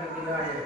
bikin doanya.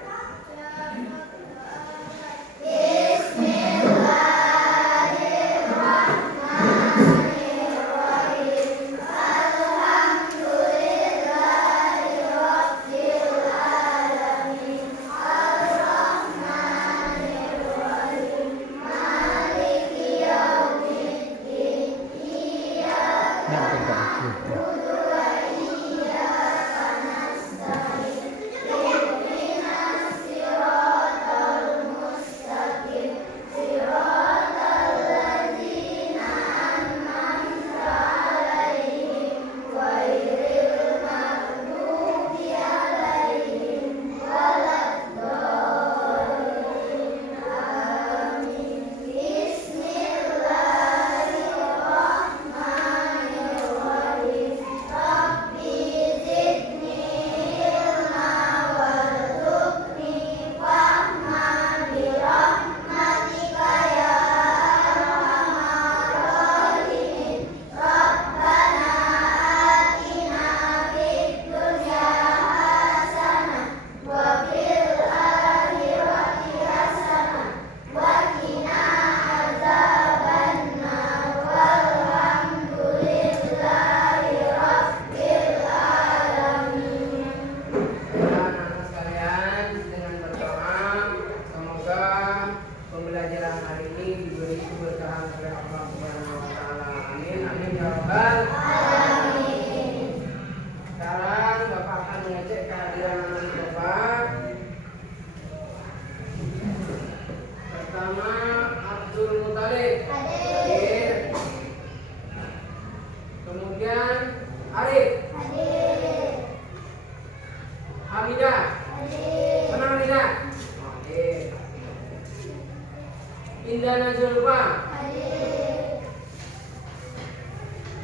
Indana Zulfa,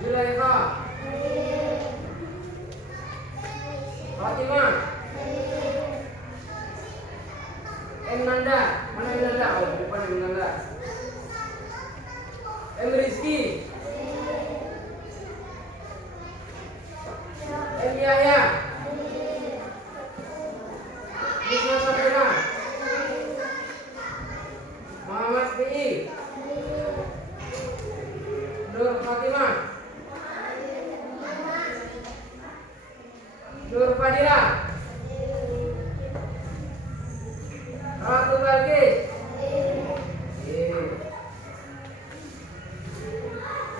Zulaikha, Fatimah, Nanda, mana Nanda? Oh, bukan Nanda. Rizky, Yahya, Isma Safira, Muhammad Fi, Nur Fatimah, Nur Fadila, Ratu Balkis,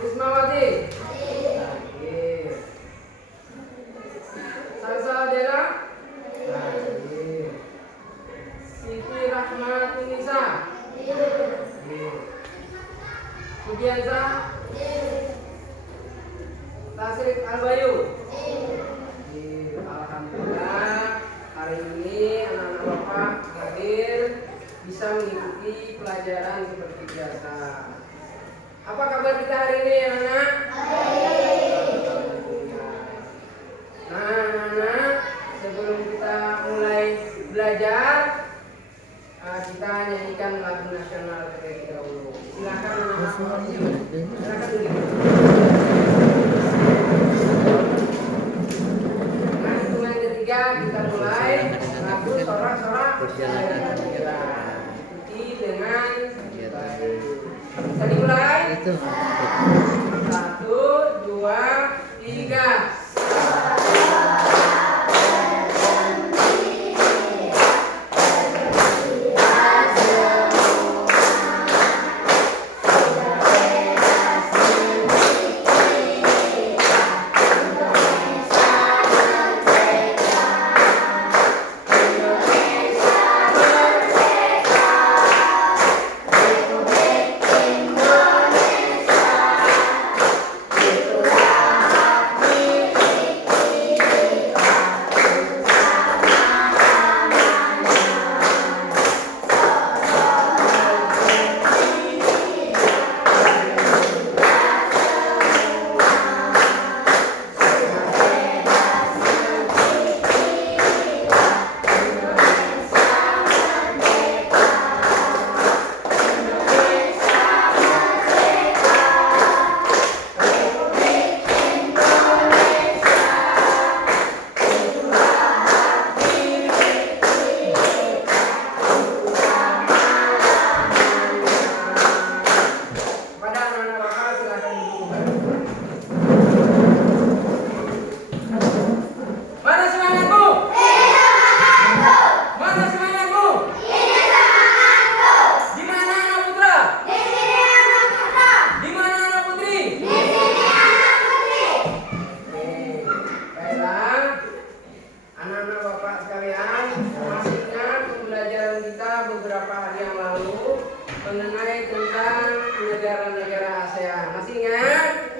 Ismawati, Salsabila, Siti Rahmatunisa, Sugiansa, Tasrif Albayu. Alhamdulillah hari ini anak-anak Bapak hadir bisa mengikuti pelajaran seperti biasa. Apa kabar kita hari ini anak-anak? Nah anak-anak, sebelum kita mulai belajar kita nyanyikan lagu nasional terlebih dahulu. Silakan anak-anak. Silakan duduk. Nah hitungan ketiga kita mulai lagu sorak-sorak perjalanan kita. Ikuti dengan baik. Bisa dimulai? 1, 2, 3. Indonesia mengenai tentang negara-negara ASEAN. Masih ingat?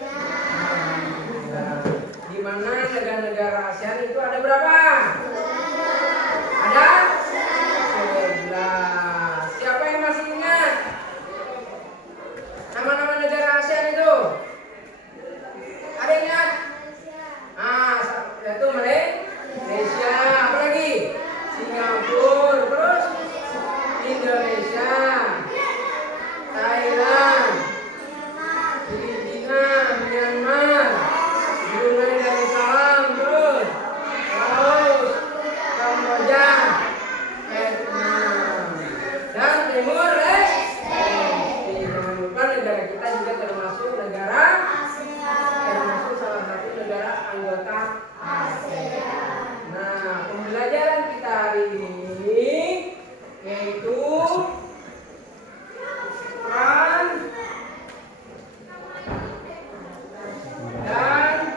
Di mana negara-negara ASEAN itu ada berapa? Ada 11. Siapa yang masih ingat nama-nama negara ASEAN itu? Ada yang ingat? Yaitu Malaysia, apa lagi? Singapura, terus Indonesia, Thailand, Filipina, Myanmar, Brunei Darussalam, terus Laos, Kamboja, Vietnam, dan Timur Leste. Jangan lupa negara kita juga termasuk salah satu negara anggota ASEAN. Nah, pembelajaran kita hari ini yaitu peran dan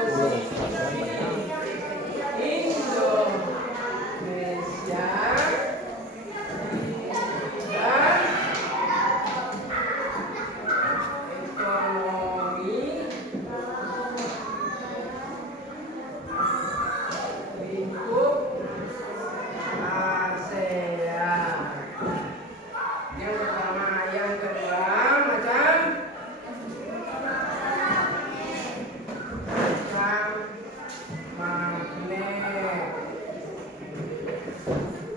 posisi Indonesia dan ekonomi lingkup ASEAN. Yang pertama, yang kedua macam magnet.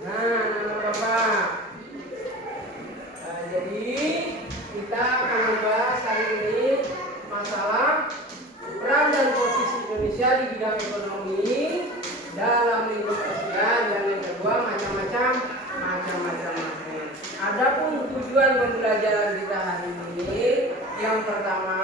Nah, nama Bapak. Jadi kita akan membahas hari ini masalah peran dan posisi Indonesia di bidang ekonomi dalam lingkup ASEAN, dan yang kedua macam-macam magnet. Adapun tujuan pembelajaran kita hari ini, yang pertama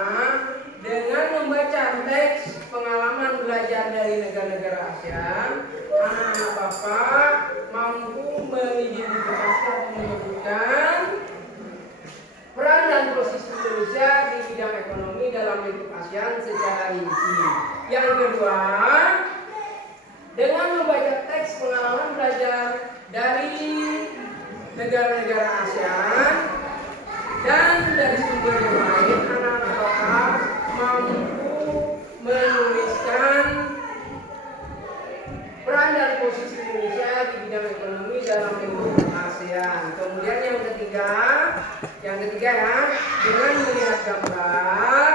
dengan membaca teks pengalaman belajar dari negara-negara ASEAN, anak-anak Bapak mampu mengidentifikasi atau menyebutkan peran dan posisi Indonesia di bidang ekonomi dalam lingkup ASEAN secara rinci. Yang kedua, dengan membaca teks pengalaman belajar dari negara-negara ASEAN dan dari sumber yang lain, anak-anak Bapak mampu menuliskan peran dan posisi Indonesia di bidang ekonomi dalam lingkup ASEAN. Kemudian yang ketiga ya, dengan melihat gambar,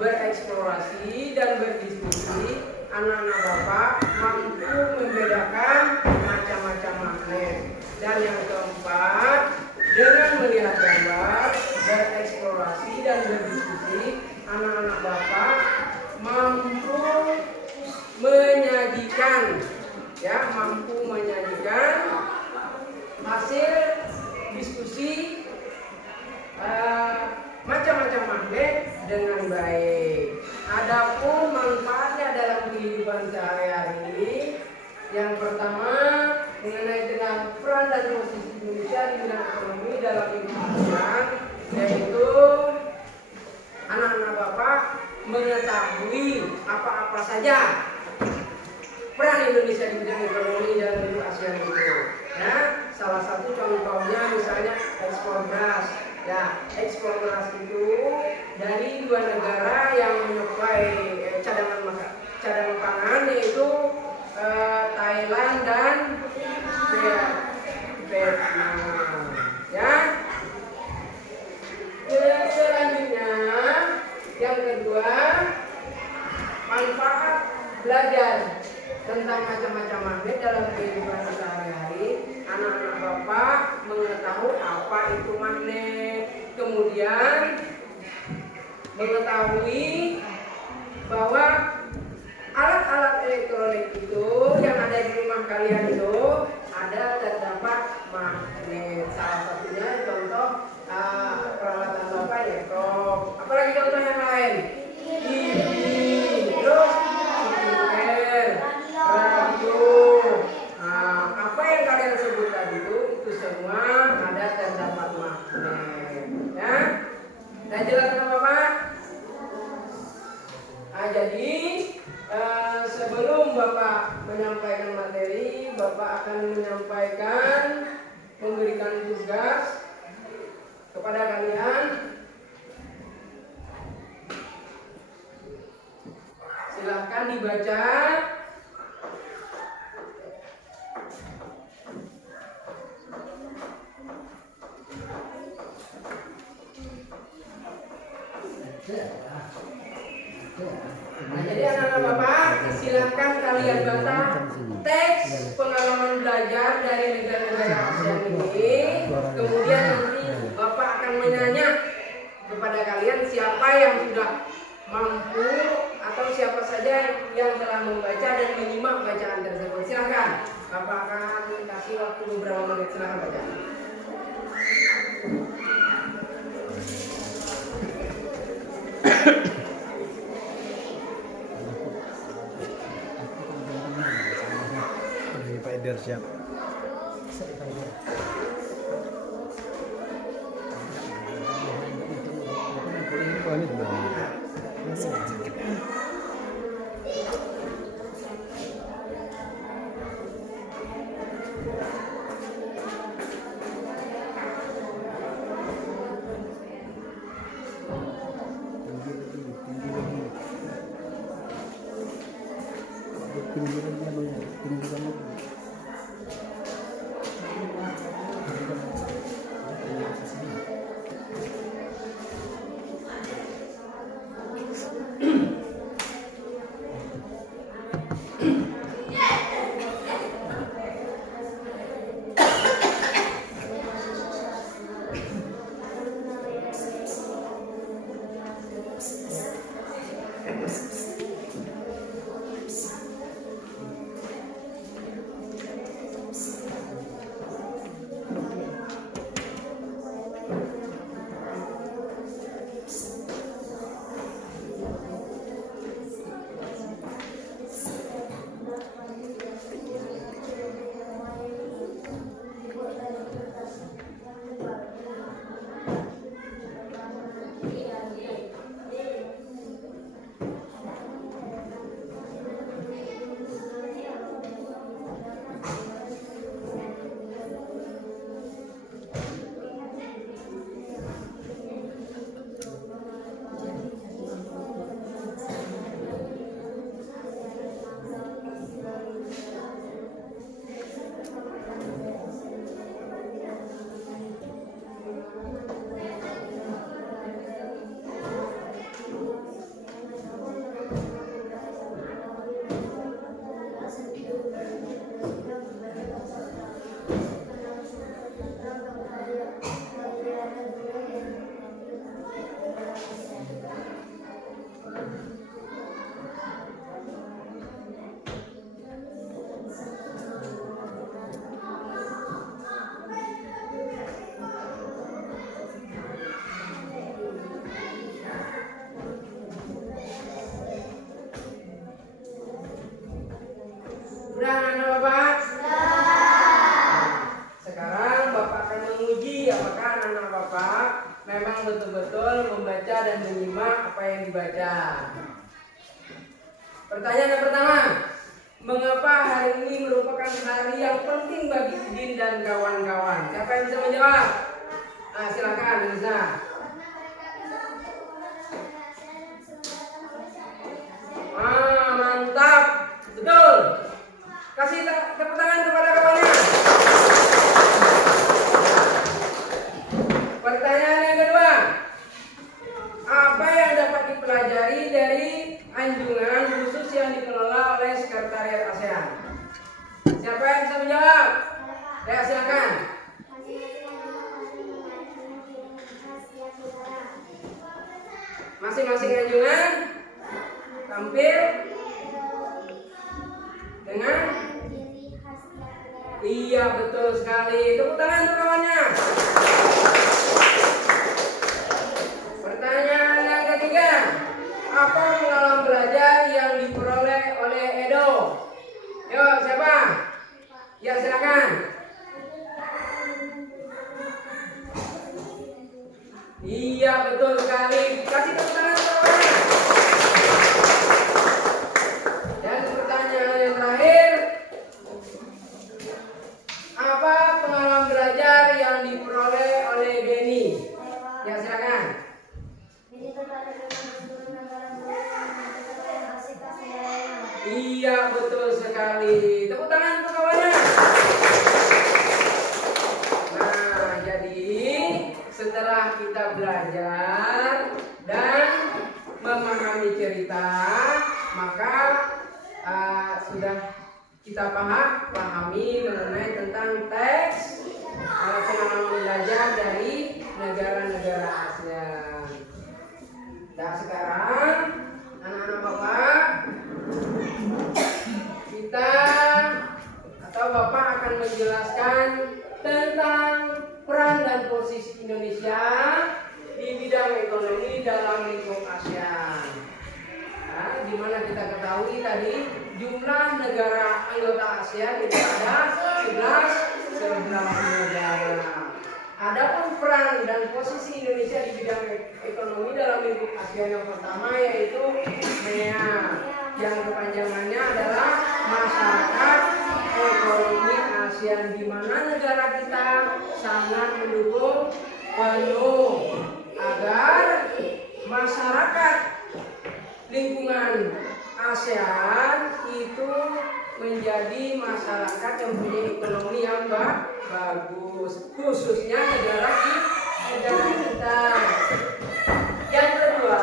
bereksplorasi dan berdiskusi, anak-anak Bapak mampu membedakan macam-macam magnet. Dan yang keempat, dengan melihat gambar, bereksplorasi dan berdiskusi, anak-anak Bapak mampu menyajikan hasil diskusi macam-macam magnet dengan baik. Adapun manfaatnya dalam kehidupan sehari-hari, yang pertama mengenai dengan peran dan posisi Indonesia di bidang ekonomi dalam lingkup ASEAN, yaitu anak-anak Bapak mengetahui apa-apa saja peran Indonesia di bidang ekonomi dalam lingkup ASEAN itu. Ya, salah satu contohnya misalnya ekspor beras. Ya, ekspor beras itu dari dua negara yang menyuplai cadangan pangan, yaitu Thailand dan Vietnam. Ya. Selanjutnya, yang kedua, manfaat belajar tentang macam-macam magnet dalam kehidupan sehari-hari. Anak-anak Bapak mengetahui apa itu magnet, kemudian mengetahui bahwa alat-alat elektronik itu yang ada di rumah kalian itu terdapat magnet. Salah satunya contoh peralatan Bapak laptop. Apalagi contoh yang lain? TV, terus speaker, radio. Apa yang kalian sebut tadi itu semua terdapat magnet. Ya, dan jelaskan Bapak. Jadi sebelum Bapak menyampaikan materi, Bapak akan memberikan tugas kepada kalian. Silahkan dibaca. Nah, jadi anak-anak Bapak, silahkan kalian baca teks pengalaman belajar dari negara-negara ASEAN ini. Kemudian nanti Bapak akan menanya kepada kalian siapa yang sudah mampu atau siapa saja yang telah membaca dan menyimak bacaan tersebut. Silahkan, Bapak akan kasih waktu beberapa menit. Silahkan baca. Pak Eder siap. Sudah anak-anak Bapak? Sekarang Bapak akan menguji apakah anak-anak Bapak memang betul-betul membaca dan menyimak apa yang dibaca. Pertanyaan yang pertama, mengapa hari ini merupakan hari yang penting bagi Udin dan kawan-kawan? Siapa yang bisa menjawab? Nah, silakan bisa. Mantap, betul. Kasih tepuk tangan kepada kawannya. Pertanyaan yang kedua, apa yang dapat dipelajari dari anjungan khusus yang dikelola oleh Sekretariat ASEAN? Siapa yang bisa menjawab? Ya, silakan. Masing-masing anjungan tampil dengan iya, betul sekali. Tepuk tangan untuk kawannya. Pertanyaan yang ketiga, apa pengalaman belajar yang diperoleh oleh Edo? Yo, siapa? Ya, silakan. Iya, betul sekali. Kasih tepuk tangan untuk kawannya. Dan pertanyaan yang terakhir, apa pengalaman belajar yang diperoleh oleh Denny? memahami mengenai tentang teks pengalaman belajar dari negara-negara ASEAN. Nah sekarang anak-anak Bapak, kita atau Bapak akan menjelaskan tentang peran dan posisi Indonesia di bidang ekonomi dalam lingkup ASEAN. Nah, di mana kita ketahui tadi jumlah negara anggota ASEAN itu ada 11 negara. Adapun peran dan posisi Indonesia di bidang ekonomi dalam lingkup ASEAN yang pertama yaitu MEA, yang kepanjangannya adalah Masyarakat Ekonomi ASEAN, di mana negara kita sangat mendukung penuh agar masyarakat lingkungan ASEAN itu menjadi masyarakat yang punya ekonomi yang bagus, khususnya negara kita. Yang kedua,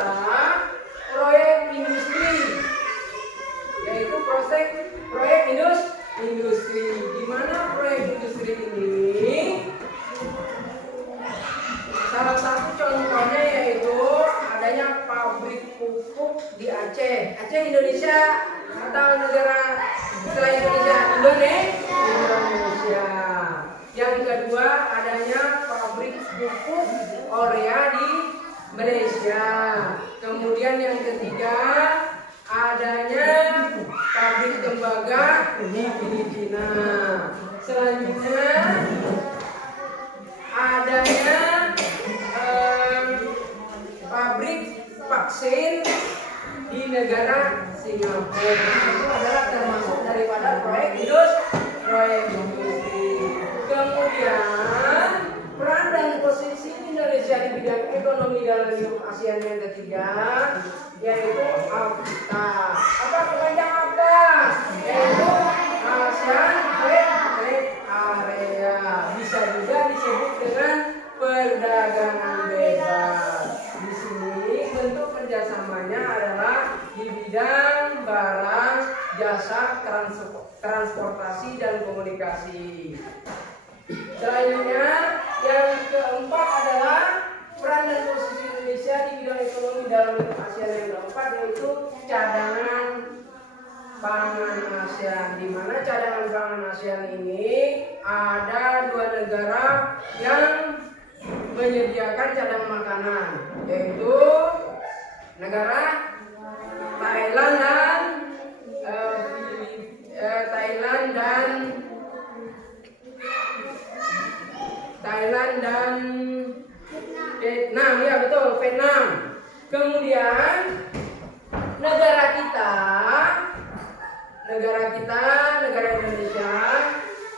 proyek industri, yaitu proyek industri. Di mana proyek industri ini salah satu contohnya yaitu adanya pabrik pupuk di Aceh. Aceh Indonesia atau negara selain Indonesia? Indonesia. Yang kedua adanya pabrik pupuk Korea di Malaysia. Kemudian yang ketiga adanya pabrik tembaga di Filipina. Selanjutnya adanya pabrik vaksin di negara Singapura. Itu adalah termasuk daripada proyek industri. Kemudian peran dan posisi Indonesia di bidang ekonomi dalam lingkup ASEAN yang ketiga yaitu AFTA. Apa kepanjang AFTA? Yaitu ASEAN Trade Area. Bisa juga disebut dengan perdagangan bebas. Di sini bentuk kerjasamanya adalah di bidang barang, jasa, transportasi dan komunikasi. Selanjutnya yang keempat adalah peran dan posisi Indonesia di bidang ekonomi dalam lingkup ASEAN yang keempat yaitu cadangan pangan ASEAN, di mana cadangan pangan ASEAN ini ada 2 negara yang menyediakan cadangan makanan, yaitu negara Thailand dan Vietnam, ya betul, Vietnam. Kemudian negara Indonesia,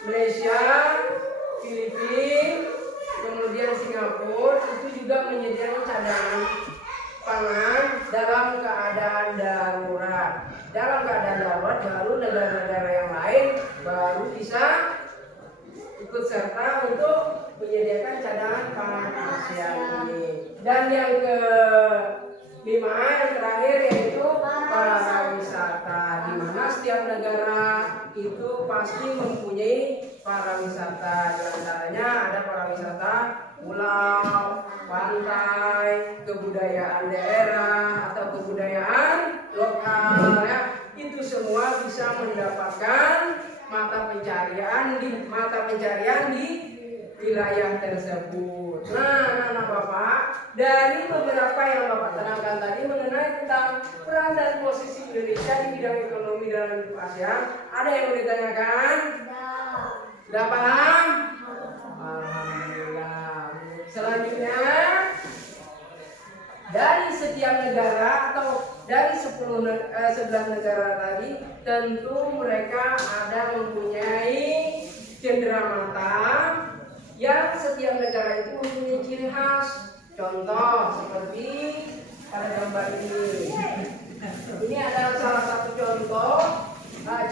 Malaysia, Filipina, kemudian Singapura itu juga menyediakan cadangan pangan dalam keadaan darurat. Dalam keadaan darurat baru negara-negara yang lain baru bisa ikut serta untuk menyediakan cadangan pangan ASEAN ini. Dan yang kelima, yang terakhir yaitu pariwisata, di mana setiap negara itu pasti mempunyai pariwisata. Di antaranya ada pariwisata pulau, pantai, kebudayaan daerah atau kebudayaan lokal, ya. Itu semua bisa mendapatkan mata pencarian di wilayah tersebut. Nah, anak-anak Bapak, dari beberapa yang Bapak terangkan tadi mengenai tentang peran dan posisi Indonesia di bidang ekonomi dalam lingkup ASEAN, ada yang mau ditanyakan? Sudah paham? Alhamdulillah. Selanjutnya, dari setiap negara atau dari 11 negara tadi, tentu mereka ada mempunyai cenderamata yang setiap negara itu mempunyai ciri khas. Contoh seperti pada gambar ini. Ini adalah salah satu contoh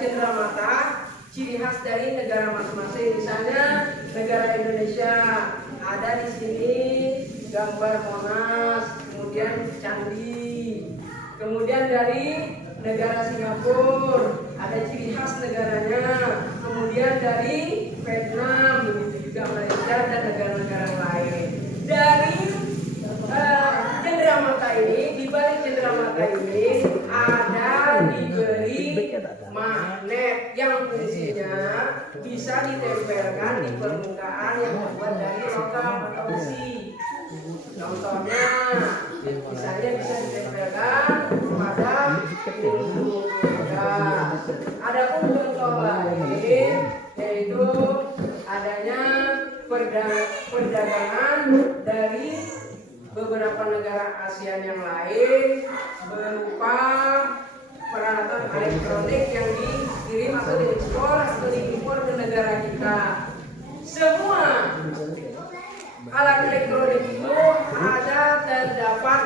cenderamata ciri khas dari negara masing-masing. Misalnya negara Indonesia, ada di sini gambar Monas, kemudian candi. Kemudian dari negara Singapura ada ada ciri khas negaranya. Kemudian dari Vietnam, begitu juga Malaysia dan negara-negara lain. Dari cenderamata ini, di balik cenderamata ini ada diberi magnet yang fungsinya bisa ditempelkan di permukaan yang terbuat dari logam atau besi. Contohnya, misalnya bisa ditempelkan pada pintu roda. Adapun contoh lain yaitu adanya perdagangan dari beberapa negara ASEAN yang lain berupa peralatan elektronik yang dikirim atau diekspor atau diimpor ke negara kita. Semua alat elektronik itu ada terdapat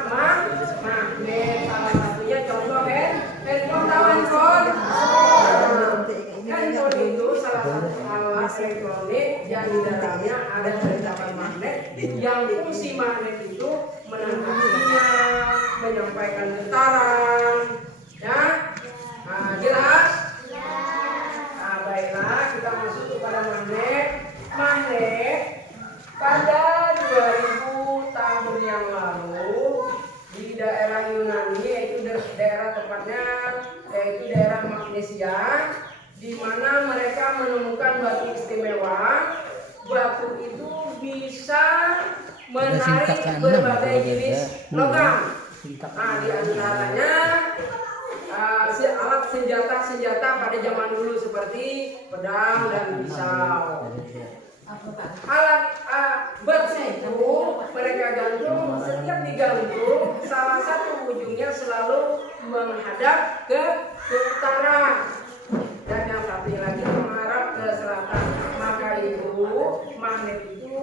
magnet. Salah satunya contoh handphone, tahu handphone? Handphone itu salah satu alat elektronik yang di dalamnya ada terdapat magnet, yang fungsi magnet itu menangkap sinyal, menyampaikan getaran, ya. Nah, jelas? Nah, baiklah, kita masuk kepada magnet. Magnet pada 2000 tahun yang lalu di daerah Yunani, yaitu daerah tepatnya yaitu daerah Magnesia, di mana mereka menemukan batu istimewa. Batu itu bisa menarik berbagai jenis logam. Nah, di antaranya alat senjata pada zaman dulu seperti pedang dan pisau. Alat batu itu mereka gantung, setiap digantung salah satu ujungnya selalu menghadap ke utara dan yang satunya lagi mengarah ke selatan. Maka itu magnet itu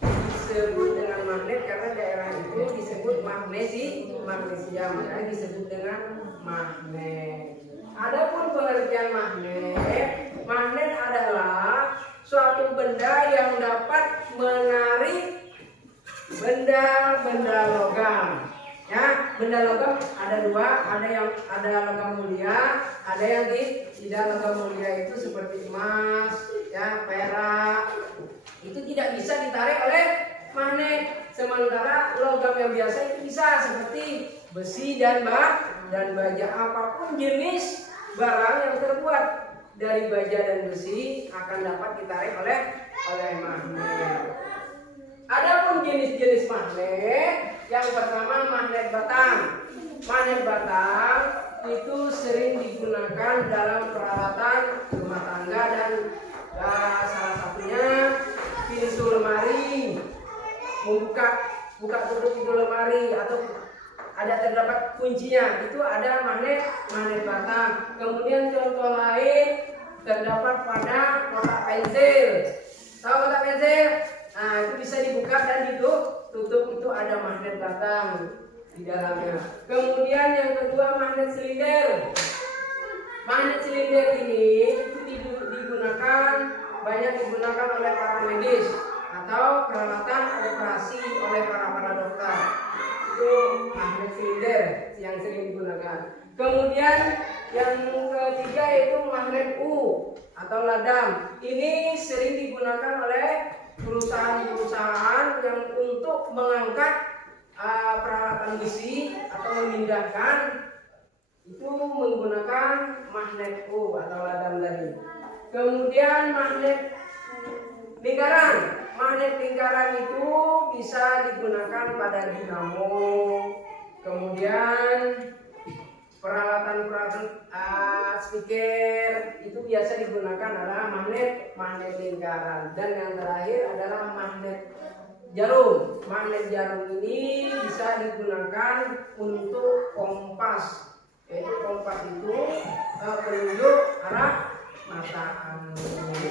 disebut dengan magnet karena daerah itu disebut Magnesia, makanya disebut dengan magnet. Adapun pengertian magnet adalah suatu benda yang dapat menarik benda-benda logam. Ya, benda logam ada dua, ada logam mulia, ada yang tidak logam mulia itu seperti emas, ya, perak. Itu tidak bisa ditarik oleh magnet. Sementara logam yang biasa itu bisa seperti besi dan baja. Apapun jenis barang yang terbuat dari baja dan besi akan dapat ditarik oleh magnet. Adapun jenis-jenis magnet, yang pertama magnet batang. Magnet batang itu sering digunakan dalam peralatan rumah tangga dan salah satunya pintu lemari, buka tutup pintu lemari atau ada terdapat kuncinya, itu ada magnet batang. Kemudian contoh lain terdapat pada kotak pensil. Tahu kotak pensil? Nah, itu bisa dibuka dan ditutup, itu ada magnet batang di dalamnya. Kemudian yang kedua magnet silinder. Magnet silinder ini itu banyak digunakan oleh para medis atau peralatan operasi oleh para dokter. Itu magnet silinder yang sering digunakan. Kemudian yang ketiga yaitu magnet U atau ladam. Ini sering digunakan oleh perusahaan-perusahaan yang untuk mengangkat peralatan besi atau memindahkan, itu menggunakan magnet U atau ladam tadi. Kemudian magnet lingkaran. Magnet lingkaran itu bisa digunakan pada dinamo. Kemudian peralatan speaker itu biasa digunakan adalah magnet lingkaran. Dan yang terakhir adalah magnet jarum. Magnet jarum ini bisa digunakan untuk kompas. Yaitu kompas itu penunjuk arah mata angin.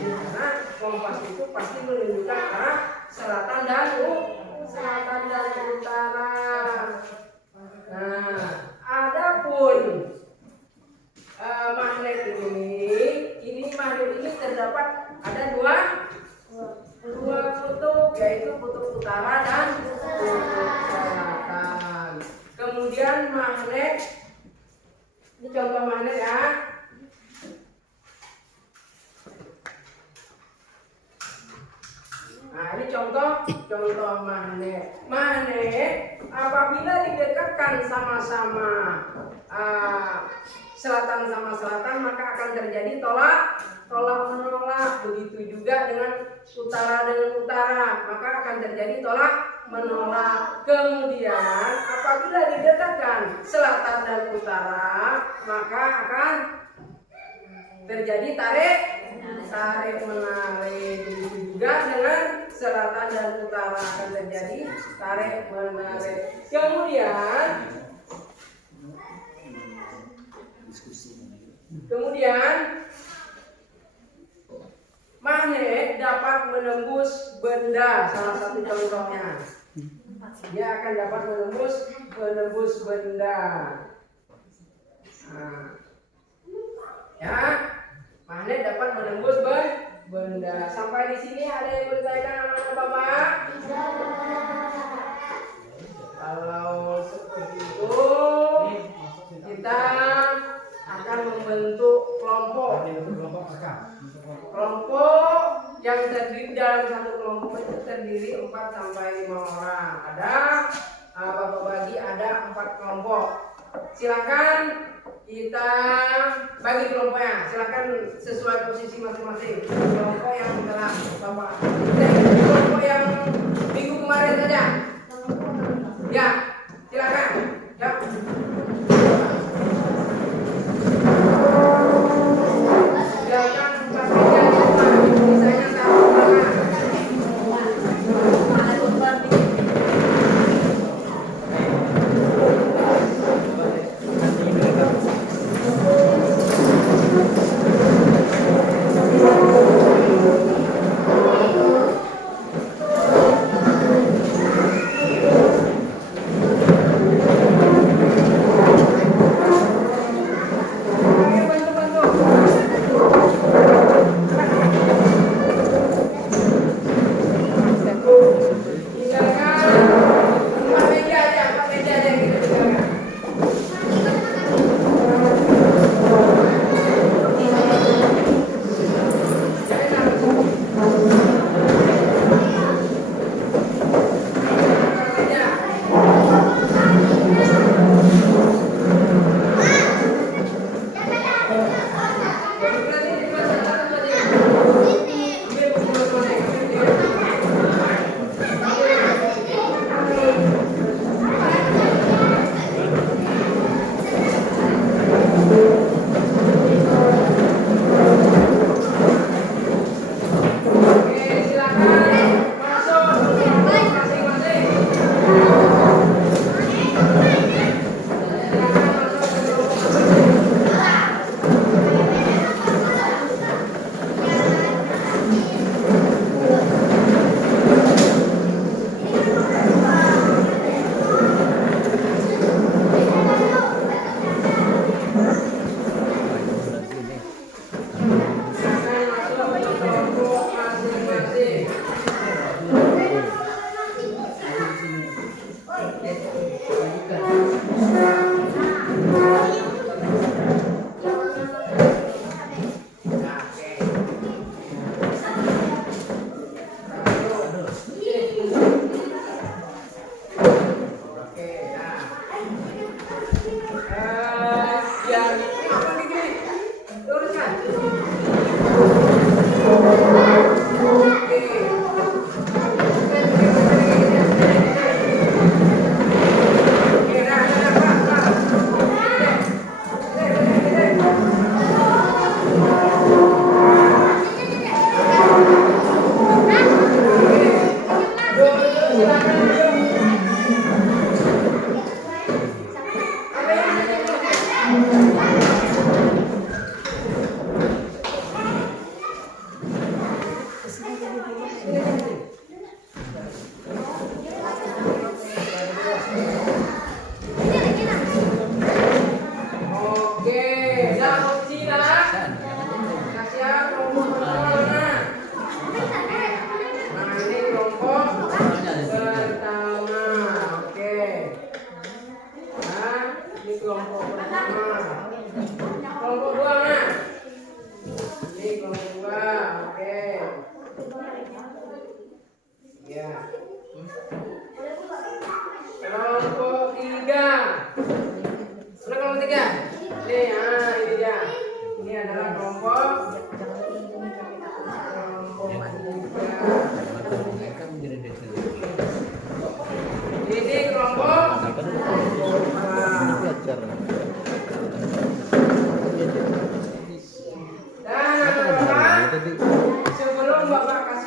Karena kompas itu pasti menunjukkan arah selatan dan utara. Nah, adapun magnet magnet ini terdapat ada dua kutub, yaitu kutub utara dan kutub selatan. Kemudian magnet, ini contoh magnet ya. contoh magnet apabila didekatkan sama-sama selatan sama selatan maka akan terjadi tolak menolak. Begitu juga dengan utara maka akan terjadi tolak menolak. Kemudian apabila didekatkan selatan dan utara maka akan terjadi tarik menarik. Begitu juga dengan selatan dan utara akan terjadi tarik menarik. Kemudian magnet dapat menembus benda. Salah satu contohnya dia akan dapat menembus benda. Ya, magnet dapat menembus benda. Sampai di sini ada yang bertanya anak-anak Bapak? Kalau seperti itu kita akan membentuk kelompok yang terdiri dalam satu kelompok itu terdiri 4 sampai 5 orang. Ada Bapak bagi ada 4 kelompok. Silakan kita bagi kelompoknya. Silakan sesuai posisi masing-masing. Kelompok yang telah Bapak. Kelompok yang minggu kemarin saja. Ya, silakan. Ya.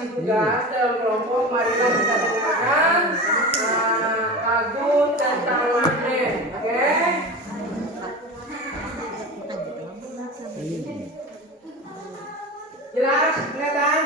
kasih tugas dalam kelompok. Marilah kita dengarkan lagu tentang magnet. Oke? Jelas? Kelihatan?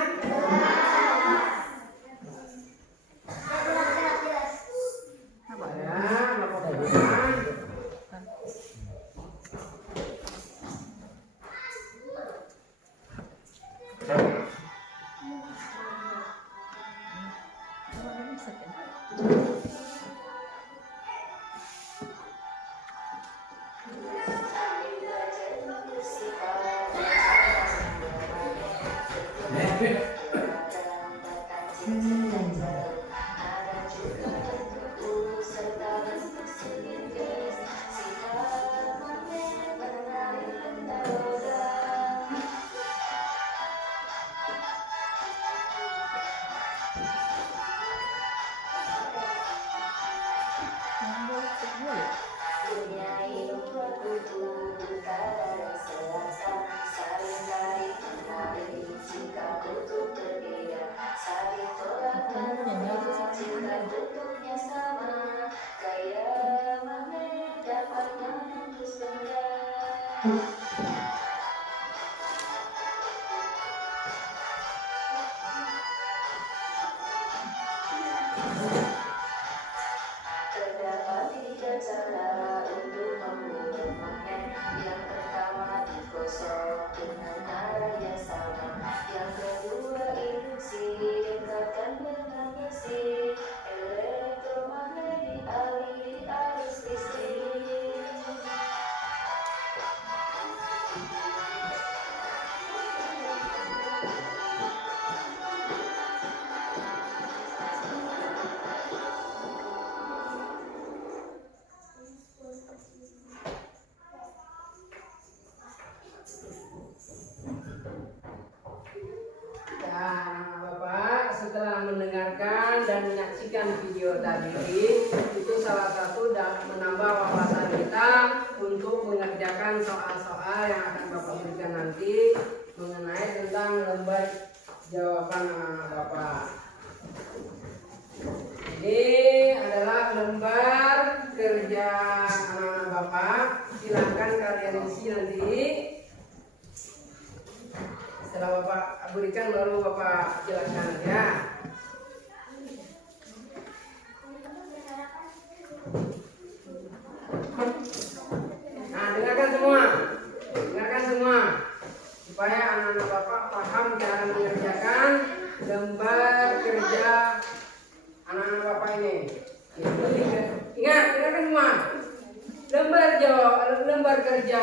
Terdapat 3 cara untuk membuat magnet. Yang pertama digosok dengan arah yang sama. Yang kedua induksi dekatkan dengan besi. Elektromagnet dialiri arus listrik. Bapak setelah mendengarkan dan menyaksikan video tadi, itu salah satu menambah wawasan kita untuk mengerjakan soal-soal yang akan Bapak berikan nanti mengenai tentang lembar jawaban anak-anak Bapak. Ini adalah lembar kerja anak-anak Bapak. Silahkan kalian isi nanti. Setelah Bapak berikan baru Bapak jelaskan ya. Nah, dengarkan semua. Dengarkan semua. Supaya anak-anak Bapak paham cara mengerjakan lembar kerja anak-anak Bapak ini. Ingat, dengarkan semua. Lembar kerja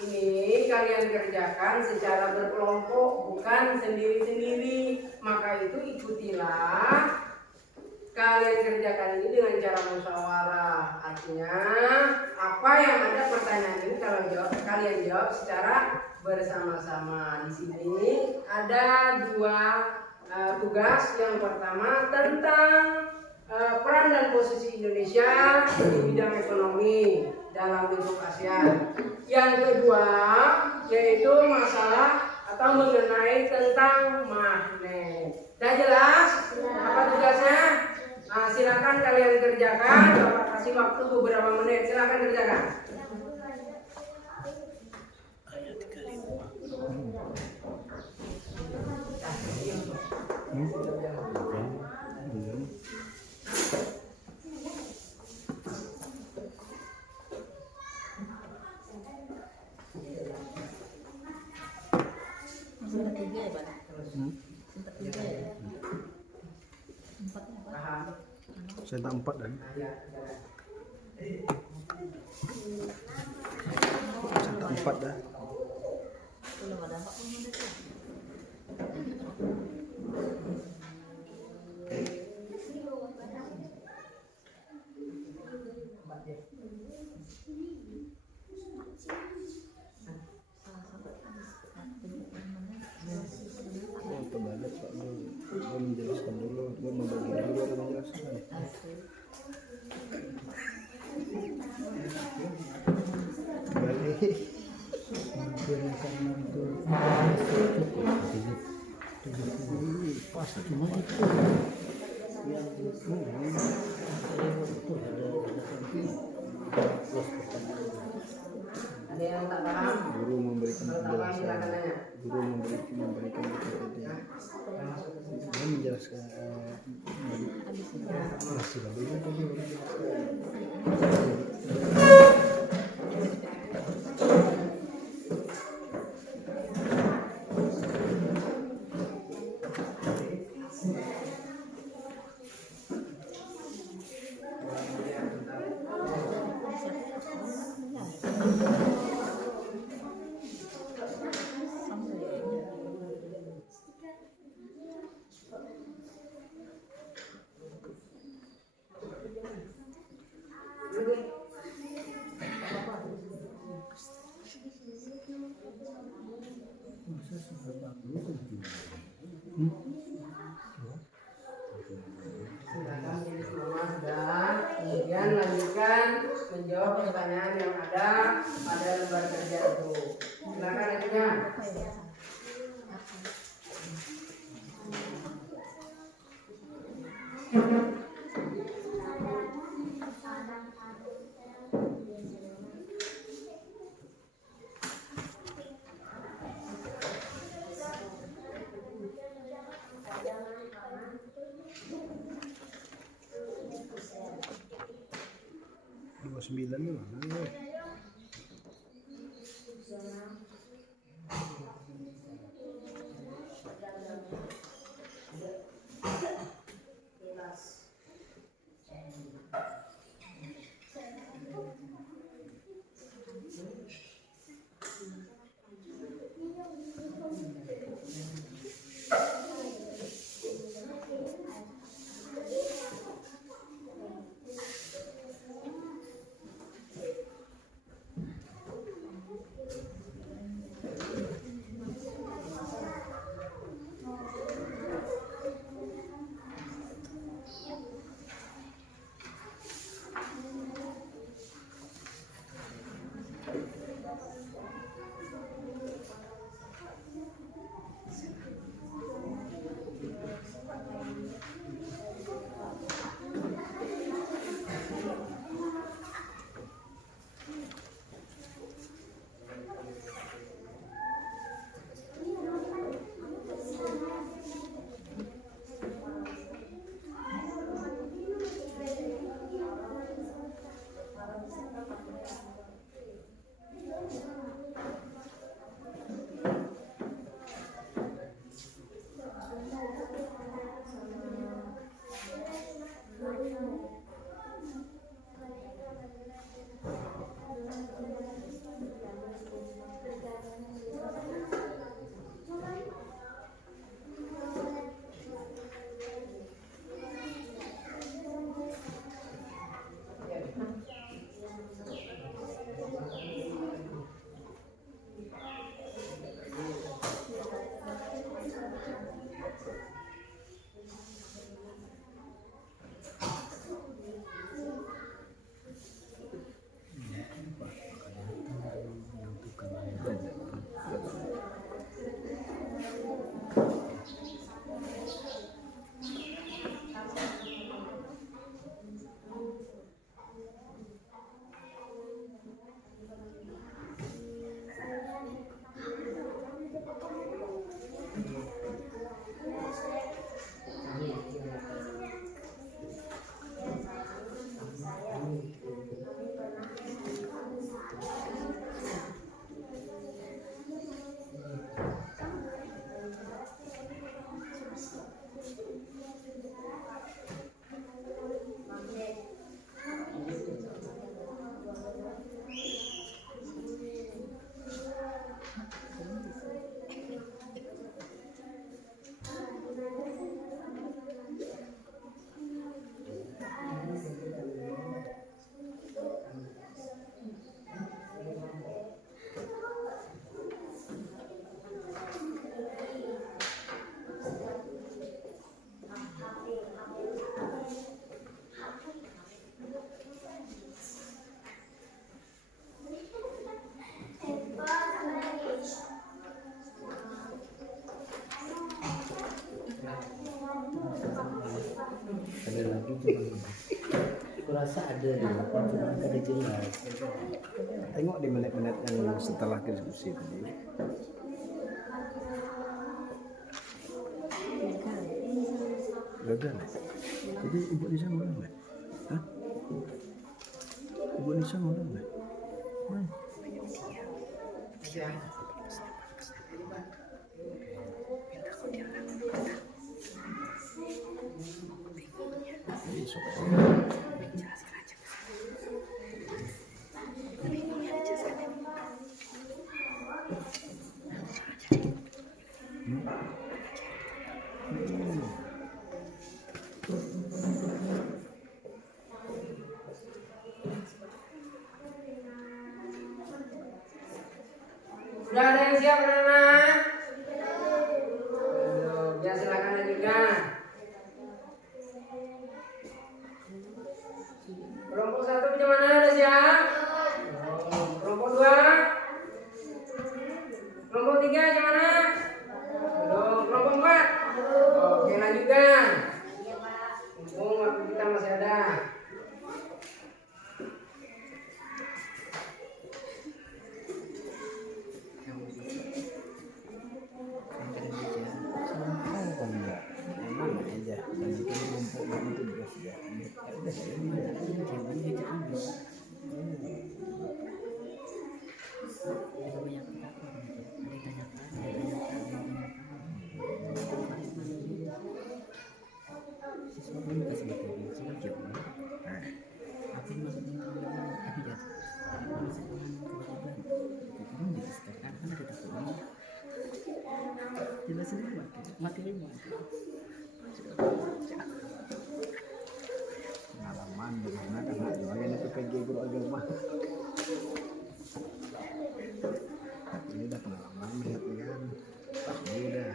ini kalian kerjakan secara berkelompok, bukan sendiri-sendiri. Maka itu ikutilah kalian kerjakan ini dengan cara musyawarah. Artinya apa yang ada pertanyaan ini kalian jawab secara bersama-sama. Di sini ada 2 tugas. Yang pertama tentang peran dan posisi Indonesia di bidang ekonomi dalam lingkup ASEAN. Yang kedua yaitu masalah atau mengenai tentang magnet. Sudah jelas apa tugasnya? Nah, silakan kalian kerjakan. Bapak kasih waktu beberapa menit. Silakan kerjakan. Sempat 3 ya, Pak? Sempat 3 ya? 4 ya, Pak? Paham? Saya tak 4 dan saya tak 4 dah. Belum ada 40 menit ya? Terbalik Pak, gue menjelaskan dulu, gue membagi dulu baru menjelaskan. Balik. Menggunakan untuk Pasti cuma itu yang itu itu ada samping plus Ada yang tak paham? guru memberikan Kalau tak paham silakan penjelasan, tanya. guru memberikan PPT dia menjelaskan masih baru tadi Silakan tulis nama dan kemudian lanjutkan menjawab pertanyaan yang ada pada lembar kerja itu. Silakan itunya. dua sembilan nih mana ya? Ada lagi tuh. Aku rasa ada deh, cuma kada jelas. Tengok di menit-menit yang setelah diskusi tadi. Gagal. Jadi Ibu Nisa ngomong nggak? Hah? Ibu Nisa ngomong nggak? Ya. Sudah ada yang siap, anak-anak? Belum. Ya, silakan lanjutkan. Kelompok 1 bagaimana? Ada siap? Belum. Kelompok 2? Kelompok 3 bagaimana? Belum. Kelompok 4? Oke, lanjutkan. Mumpung waktu kita masih ada. Apa enggak? Emang aja. Lanjutin kelompok itu juga sudah. Ya udah, ini pengalaman bagaimana kan sebagai PPG guru agama. Ini udah pengalaman lihat kan. Ini udah.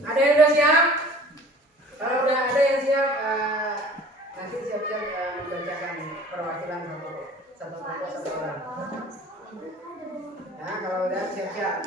Ada yang udah siap? Kalau udah ada yang siap, nanti siap-siap membacakan perwakilan satu kelompok satu orang. Nah, kalau udah siap-siap.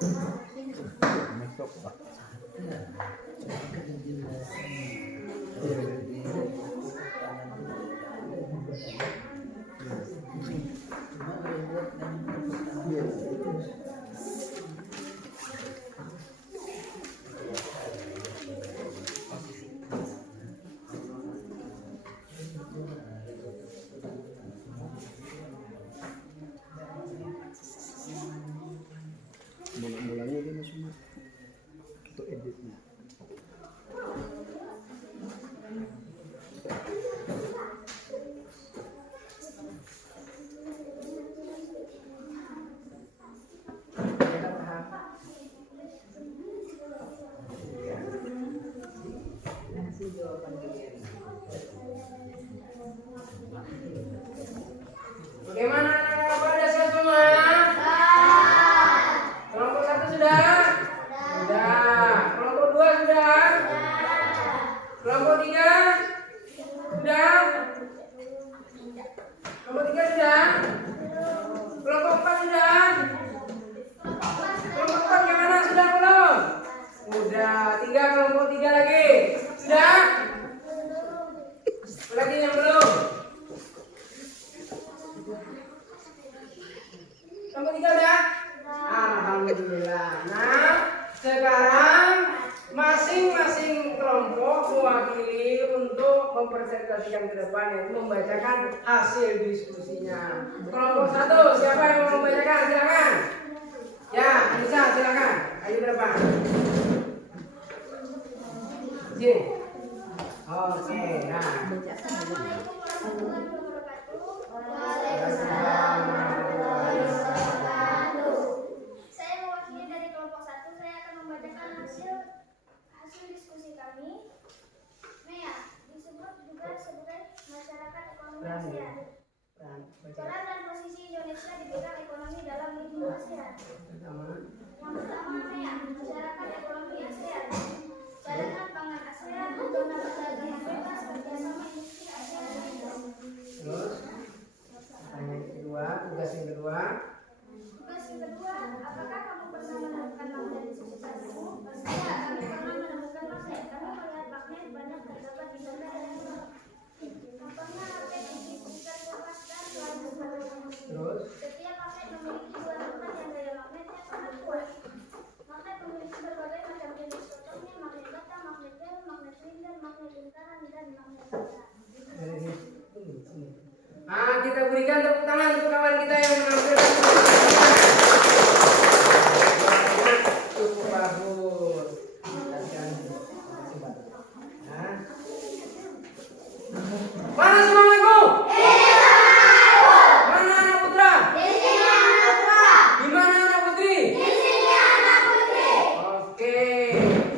Makeup Pak. Mulanya dia masuk untuk editnya. Bagaimana pada semua? Kelompok 1 sudah? Sudah. Kelompok 2 sudah? Kelompok 3? Sudah? Kelompok 3 sudah? Kelompok 4 sudah? Kelompok 4 gimana? Sudah belum? Sudah. Tinggal kelompok 3 lagi. Sudah? Lagi yang belum? Kelompok 3 udah? Alhamdulillah. Nah, sekarang masing-masing kelompok mewakili untuk mempresentasikan ke depan, yaitu membacakan hasil diskusinya. Kelompok 1, siapa yang mau membacakan? Silakan. Ya, Anissa, silakan. Ayo ke depan. Sini. Oke, nah. Saya mewakili dari kelompok 1, saya akan membacakan hasil diskusi kami. Mea, disebut juga sebagai masyarakat ekonomi ASEAN. Peran dan posisi Indonesia di bidang ekonomi dalam lingkungan ASEAN. Yang pertama, Mea, masyarakat ekonomi ASEAN. Cadangan pangan ASEAN, zona perdagangan bebas, kerjasama industri ASEAN dan Terus, pertanyaan kedua, tugas yang kedua. tugas yang kedua, apakah kamu pernah menemukan magnet di sekitarmu? Pastinya kami pernah menemukan magnet. Kami melihat magnet banyak terdapat di benda dan rumah. Contohnya magnet di sekitar kulkas dan selalu Terus, setiap magnet memiliki dua tempat yang daya magnetnya sangat kuat. Magnet memiliki berbagai macam jenis, contohnya magnet bata, magnet jarum, magnet silinder, magnet lingkaran, dan magnet bata. kita berikan tepuk tangan untuk kawan kita yang menampilkan. Cukup bagus. Nah. Mana semangatku? Mana anak putra? Di mana anak putri? Oke.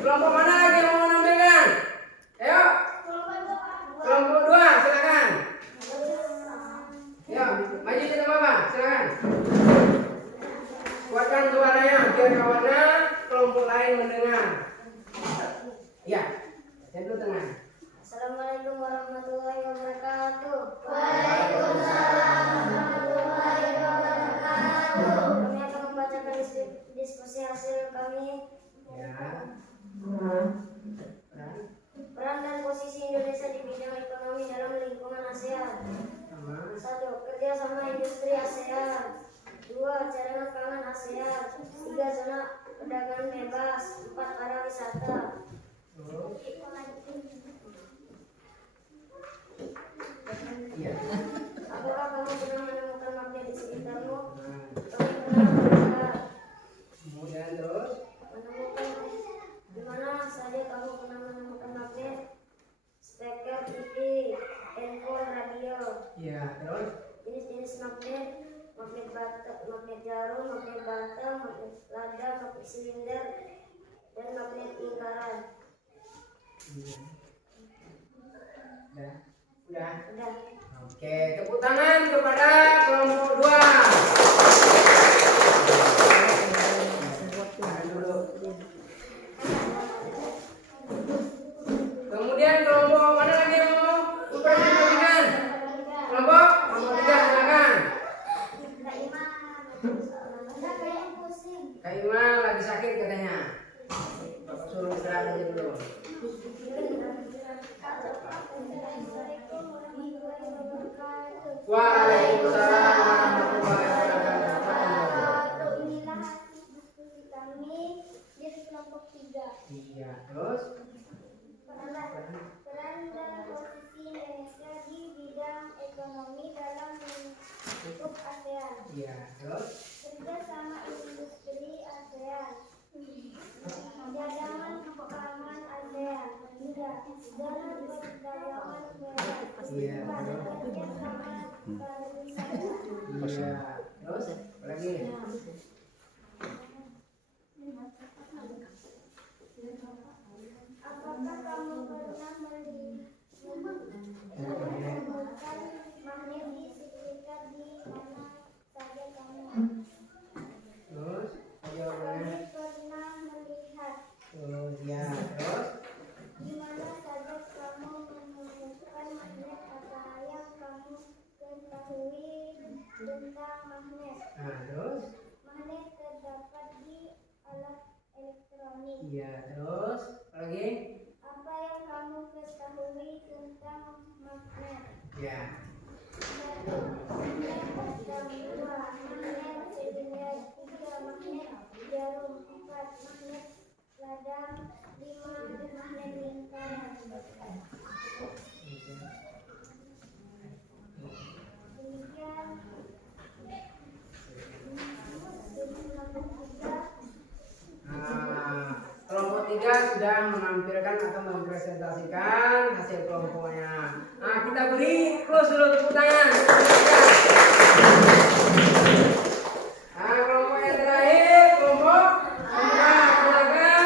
Kelompok mana lagi yang mau menampilkan? Ayo. Kelompok 2, silakan. Ya, maju di tengah Pak, silakan. Kuatkan suaranya biar kawannya kelompok lain mendengar. Ya, yang itu tengah. Assalamualaikum warahmatullahi wabarakatuh. Kami akan membacakan diskusi hasil kami. Ya. Peran dan posisi Indonesia di bidang ekonomi dalam lingkungan ASEAN. Sama. 1. Kerjasama industri ASEAN. 2. Cadangan pangan ASEAN. 3. Zona perdagangan bebas. 4. Pariwisata. Terus. Iya. Apakah kamu pernah menemukan magnet di sekitarmu? Nah, Kami pernah menemukan. kemudian terus. Di mana saja kamu pernah menemukan magnet? Speaker TV, handphone, radio. Ya, terus. Jenis-jenis magnet: magnet bata, magnet jarum, magnet bata, magnet lada, magnet silinder, dan magnet lingkaran. Udah. Udah. Udah. Oke, tepuk tangan kepada kelompok 2. Tahan dulu. Kemudian kelompok mana lagi yang mau mempresentasikan? Kelompok 3, silakan. Kak Ima lagi sakit katanya. Bapak suruh istirahat aja dulu. Waalaikumsalam warahmatullahi wabarakatuh. Inilah hasil diskusi kami dari kelompok 3. Iya, terus? Peran dan posisi Indonesia di bidang ekonomi dalam lingkup ASEAN. Iya, terus? Kerjasama industri ASEAN. Cadangan pangan ASEAN. Dalam perdagangan bebas. Iya. Kerjasama pariwisata. Iya, terus? Apa lagi? Apakah kamu pernah menemukan magnet di sekitar di mana saja kamu? Terus? Jawabannya? Kami pernah melihat. Terus, ya, terus? Di mana saja kamu menemukan magnet? Apa yang kamu ketahui tentang magnet? Nah, terus? Magnet terdapat di alat elektronik. Iya, terus? Apa lagi? Apa yang kamu ketahui tentang magnet? Ya. Satu, magnet ladang. 2, magnet silinder. 3, magnet jarum. 4, magnet ladang. 5, magnet lingkaran. Demikian kelompok 3. Nah, kelompok 3 sudah menampilkan atau mempresentasikan hasil kelompoknya. Nah, kita beri close dulu tepuk tangan. Nah, kelompok yang terakhir, kelompok 4. Silakan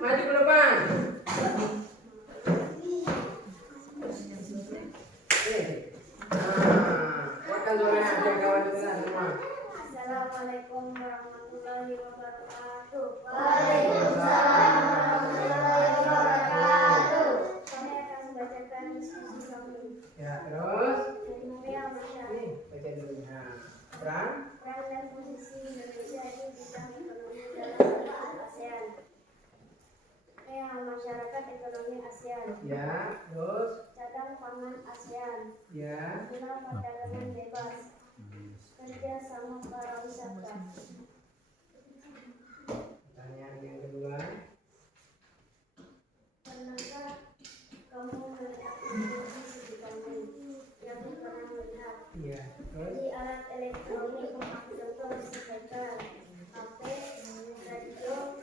maju ke depan. Buatkan suaranya biar kawan dengar semua. Assalamualaikum warahmatullahi wabarakatuh. Kami akan membacakan diskusi kami. Ya, terus? Fenomena masyarakat. Nih, baca dulu. Nah, peran? Peran dan posisi Indonesia di bidang ekonomi dalam ASEAN. Masyarakat ekonomi ASEAN. Ya, terus? Cadang pangan ASEAN. Ya. Zona perdagangan bebas. Kerja sama pariwisata. Pertanyaan yang kedua. Pernahkah kamu melihat posisi di kamu yang pernah melihat Iya, terus? di alat elektronik contoh speaker, HP, radio?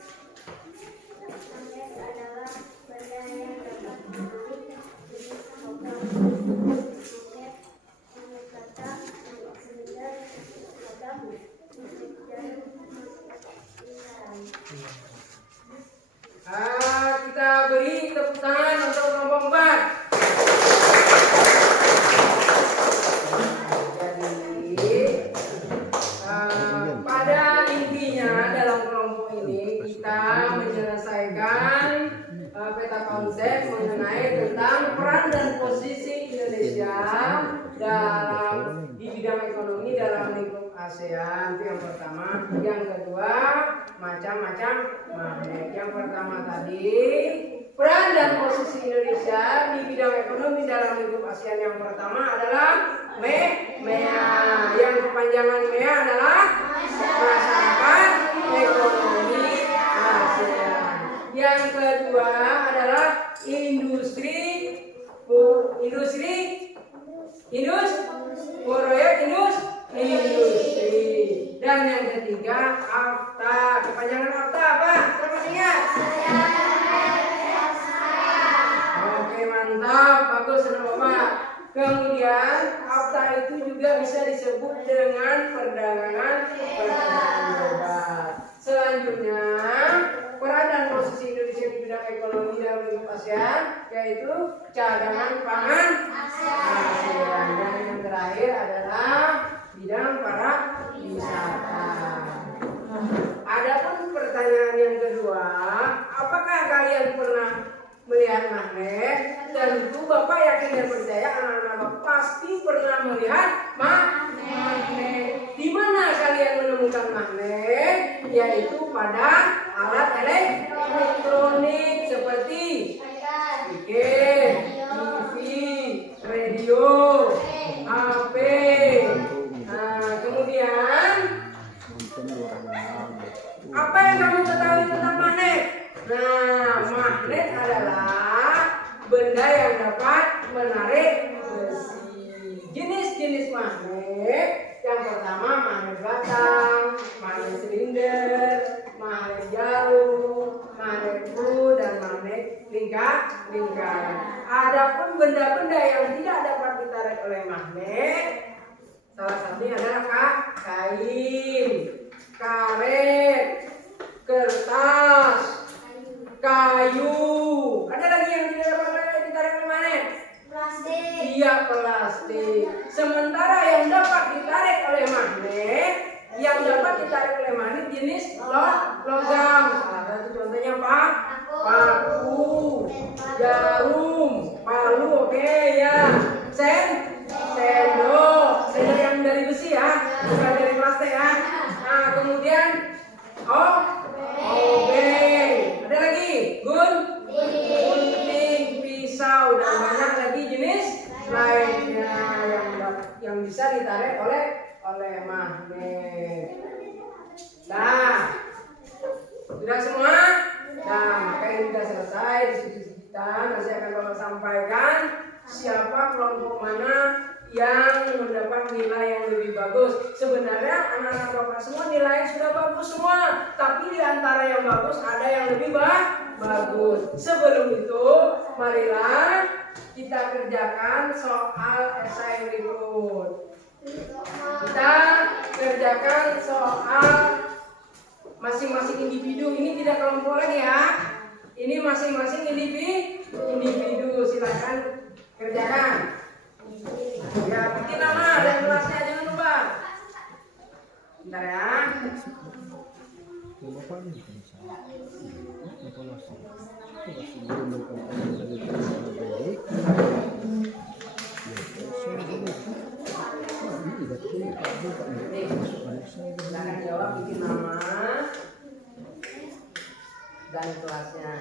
Magnet adalah benda yang dapat menarik jenis logam. Magnet ladang, magnet silinder, logam, magnet jarum, magnet lingkaran. Kita beri tepuk tangan untuk kelompok 4. Jadi, pada intinya dalam kelompok ini kita menyelesaikan peta konsep mengenai tentang peran dan posisi Indonesia dalam di bidang ekonomi dalam lingkup ASEAN. Itu yang pertama. Yang kedua, macam-macam magnet. Yang pertama tadi peran dan posisi Indonesia di bidang ekonomi dalam lingkup ASEAN. Yang pertama adalah MEA. Yang kepanjangan MEA adalah Masyarakat Ekonomi ASEAN. Yang kedua adalah industri. Dan yang ketiga AFTA. Kepanjangan AFTA apa? Siapa ingat? Oke, mantap, bagus Bapak. Kemudian AFTA itu juga bisa disebut dengan perdagangan bebas. Selanjutnya, peran dan posisi Indonesia di bidang ekonomi dalam lingkup ASEAN yaitu cadangan pangan ASEAN. Dan yang terakhir adalah bidang pariwisata. Adapun pertanyaan yang kedua, apakah kalian pernah melihat magnet? Tentu Bapak yakin dan percaya anak-anak Bapak pasti pernah melihat magnet. Di mana kalian menemukan magnet? Yaitu pada menarik besi. Jenis-jenis magnet yang pertama magnet batang, magnet silinder, magnet jarum, magnet flu, dan magnet lingkaran. Adapun benda-benda yang tidak dapat ditarik oleh magnet, salah satunya adalah kain, karet, kertas, kayu. Ada lagi yang tidak dapat ditarik oleh magnet? Plastik. Iya, plastik. Sementara yang dapat ditarik oleh magnet, jenis logam. Salah satu contohnya paku, jarum, palu, oke ya. Sendok yang dari besi ya, bukan dari plastik ya. Nah, kemudian obeng. Ada lagi gunting, pisau, dan banyak lagi jenis lainnya yang bisa ditarik oleh magnet. Nah, sudah semua? Nah, maka ini sudah selesai diskusi kita. Nanti akan Bapak sampaikan siapa kelompok mana yang mendapat nilai yang lebih bagus. Sebenarnya anak-anak Bapak semua nilai sudah bagus semua, tapi di antara yang bagus ada yang lebih bagus. Sebelum itu, marilah kita kerjakan soal esai berikut. Kita kerjakan soal masing-masing individu. Ini tidak kelompok lagi ya. Ini masing-masing individu. Silakan kerjakan. Ya, bikin nama dan kelasnya jangan lupa. Bentar ya. Silakan jawab, bikin nama dan kelasnya.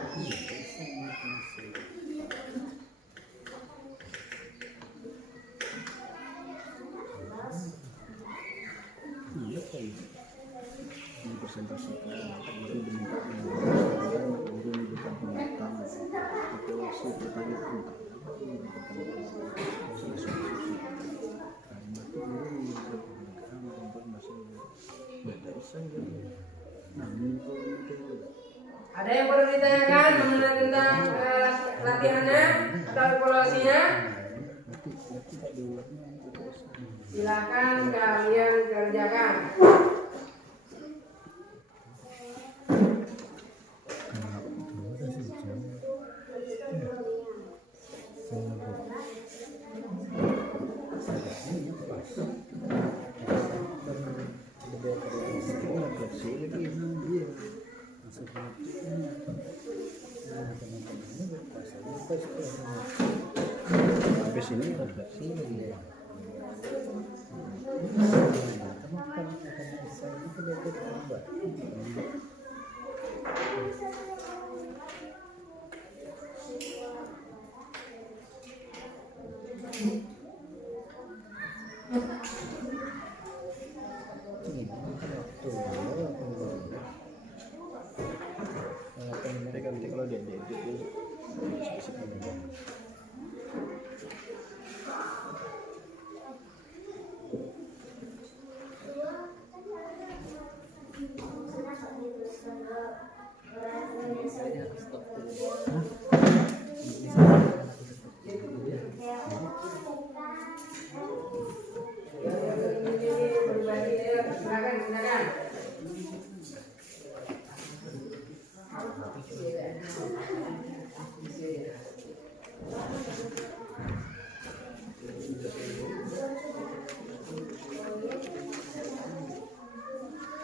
Ada yang perlu ditanyakan mengenai tentang latihannya atau evaluasinya? Silakan kalian kerjakan. Habis ini ada sini ya. Kalau dia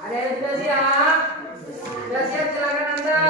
Ada yang sudah siap? Sudah siap, silakan Anda.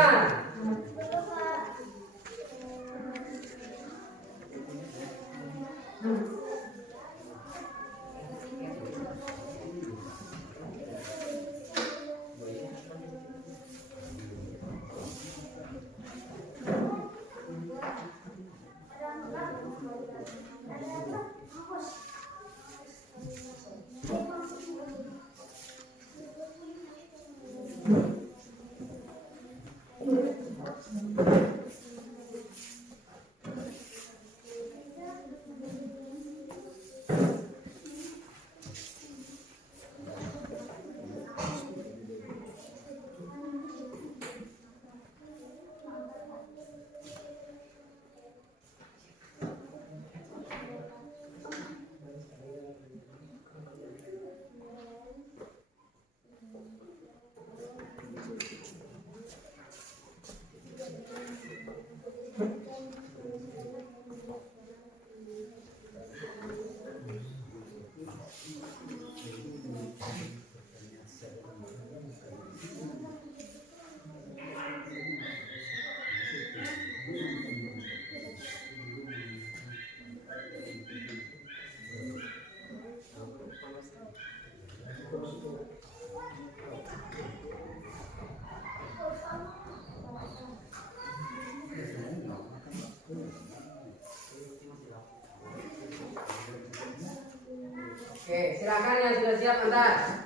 Oke, silakan yang sudah siap antar.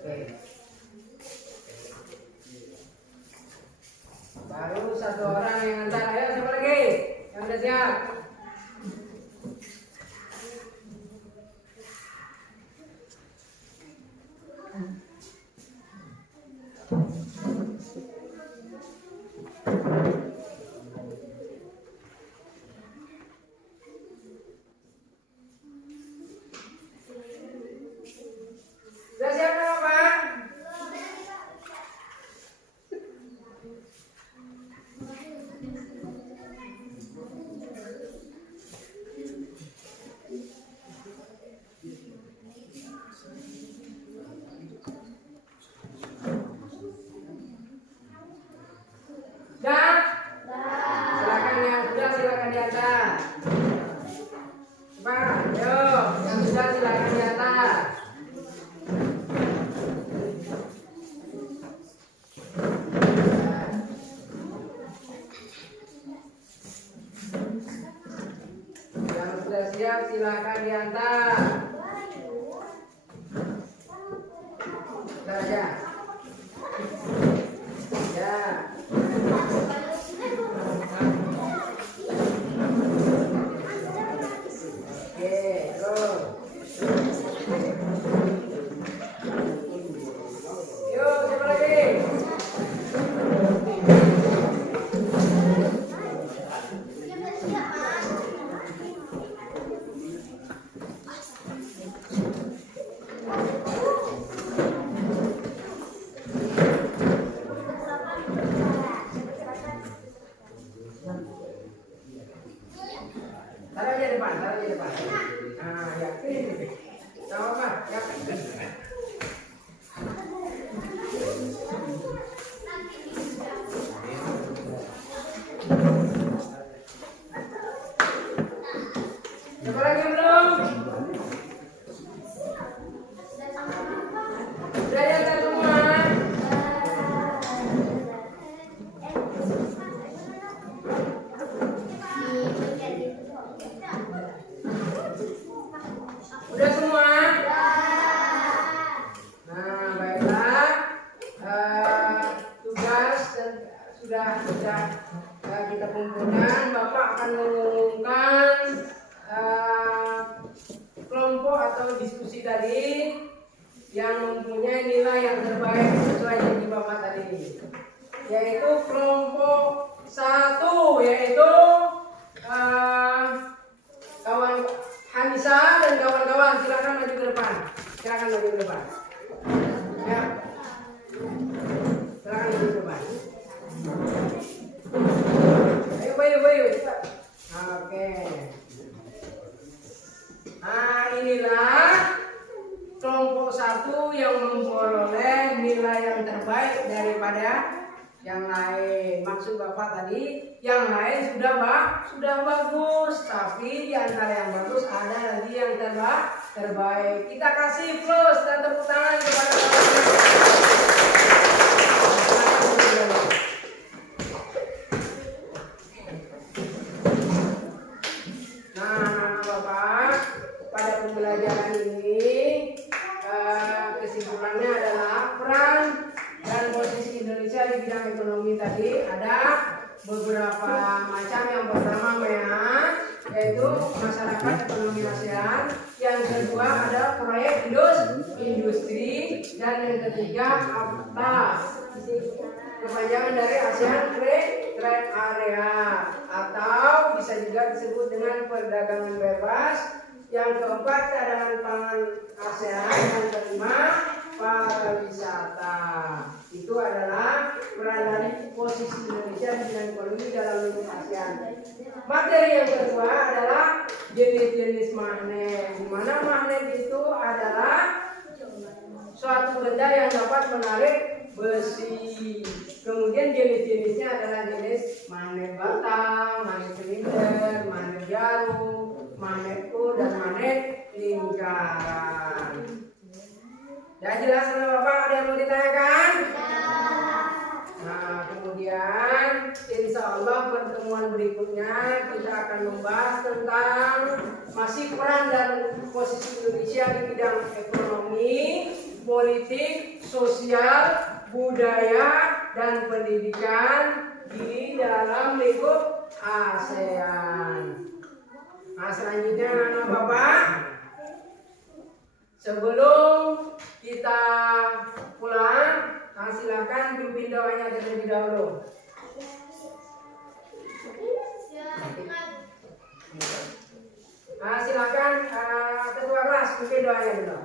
Oke. Baru satu orang yang antar. Ayo siapa lagi? Yang sudah siap. Sudah siap belum, Pak? Sudah? Silakan yang sudah silakan diantar. Pak, ayo yang sudah silakan diantar. Yang sudah siap silakan diantar. Sudah aja. Ya. Oke, terus. Yuk, siapa lagi? Taruh aja depan, taruh aja depan. Nah, ya. Gak apa-apa, ya. Siapa lagi yang belum? Sudah diantar semua? Udah semua? Nah, baiklah. Tugas dan sudah kita kumpulkan. Bapak akan mengumumkan kelompok atau diskusi tadi yang mempunyai nilai yang terbaik sesuai janji Bapak tadi, yaitu kelompok 1, yaitu kawan Hanisa dan kawan-kawan. Silakan maju ke depan. Silakan maju ke depan. Ya. Silakan maju ke depan. Ayo, Bayu. Cepat. Oke. Nah, inilah kelompok 1 yang memperoleh nilai yang terbaik daripada yang lain. Maksud Bapak tadi, yang lain sudah bagus, tapi di antara yang bagus ada lagi yang terbaik. Kita kasih plus dan tepuk tangan kepada Nah, Bapak, pada pembelajaran ini kesimpulannya adalah peran dan posisi Indonesia di bidang ekonomi tadi ada beberapa macam. Yang pertama yaitu masyarakat ekonomi ASEAN, yang kedua ada proyek industri, dan yang ketiga AFTA, kepanjangan dari ASEAN Trade Area, atau bisa juga disebut dengan perdagangan bebas. Yang keempat cadangan pangan ASEAN, yang kelima pariwisata. Itu adalah peran dari posisi Indonesia di bidang ekonomi dalam lingkup ASEAN. Materi yang kedua adalah jenis-jenis magnet, di mana magnet itu adalah suatu benda yang dapat menarik besi. Kemudian jenis-jenisnya adalah jenis magnet batang, magnet silinder, magnet jarum, magnet U, dan magnet lingkaran. Ya, jelas sama Bapak? Ada yang mau ditanyakan? Nah, kemudian insya Allah pertemuan pertemuan berikutnya kita akan membahas tentang masih peran dan posisi Indonesia di bidang ekonomi, politik, sosial, budaya, dan pendidikan di dalam lingkup ASEAN. Nah, selanjutnya anak Bapak, sebelum kita pulang, silakan pimpin doanya terlebih dahulu. Silakan ketua kelas pimpin doanya dulu.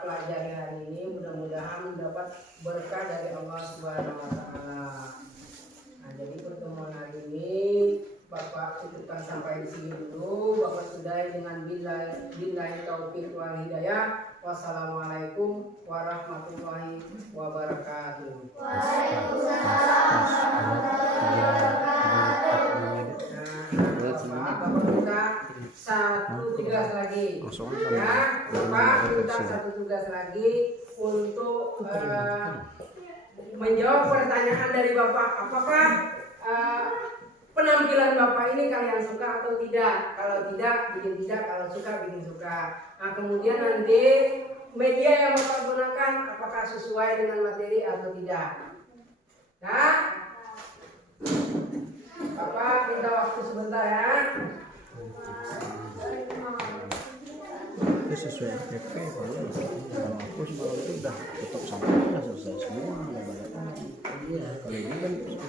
Pelajari hari ini mudah-mudahan mendapat berkah dari Allah Subhanahu wa taala. Nah, jadi pertemuan hari ini Bapak cukupkan sampai di sini dulu. Bapak sudahi dengan billahi taufik wal hidayah. Wassalamualaikum warahmatullahi wabarakatuh. Waalaikumsalam warahmatullahi wabarakatuh. Bapak minta satu tugas lagi, ya. Bapak minta satu tugas lagi untuk menjawab pertanyaan dari Bapak. Apakah penampilan Bapak ini kalian suka atau tidak? Kalau tidak, bikin tidak. Kalau suka, bikin suka. Nah, kemudian nanti media yang Bapak gunakan apakah sesuai dengan materi atau tidak? Nah, Bapak minta waktu sebentar ya. Itu sesuai FPP kalau aku semalam itu udah tutup sampai udah selesai semua nggak ada lagi. Iya, kalau ini kan itu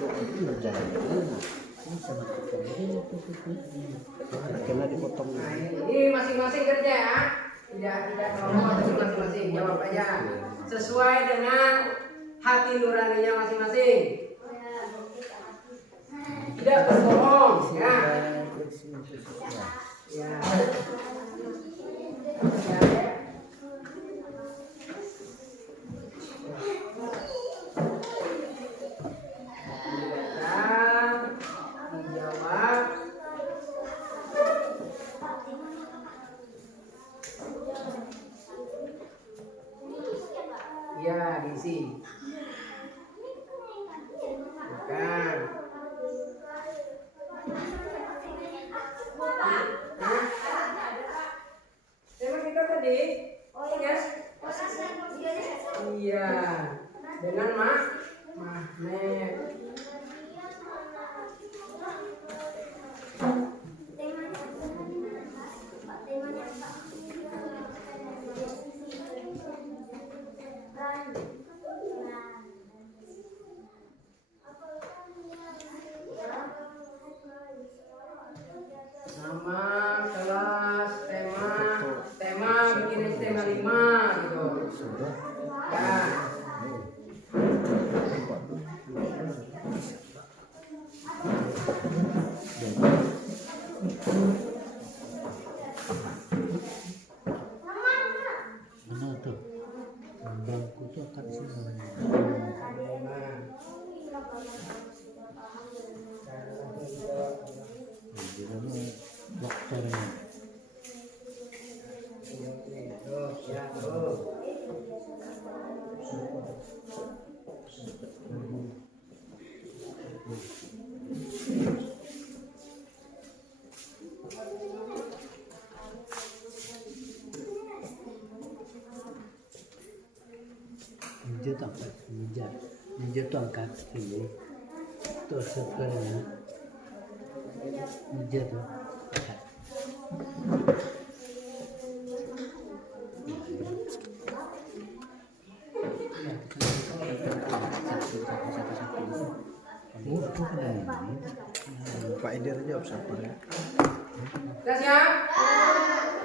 berjalan ini sama karena dipotong. Nah, ini masing-masing kerja ya. Tidak ngomong masing-masing, jawab aja sesuai dengan hati nuraninya masing-masing. Tidak berbohong, ya. Ya. Ya, diisi. Bukan. Tema kita tadi? Oh ya. Iya. Dengan magnet. Nama, kelas, tema bikin tema 5 gitu. Ya. Mana tuh? Bangku tuh akan di sini. Di mana dokternya? Ya, tuh. Ninja tuh angkat ninja. Ninja tuh angkat ini. Tuh sebenarnya. Ninja tuh angkat. Pak Eder aja observer ya. Sudah siap?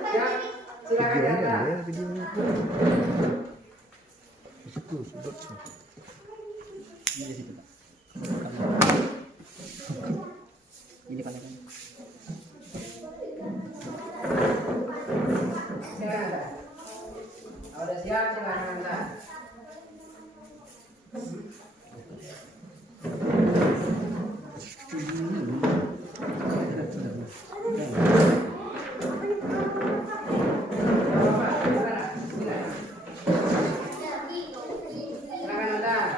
Ya, silakan Video aja diangkat. ya videonya. Di situ sudut. Ini di situ. Ini paling kan. Silakan angkat. Kalau udah siap, silakan angkat. Silakan angkat.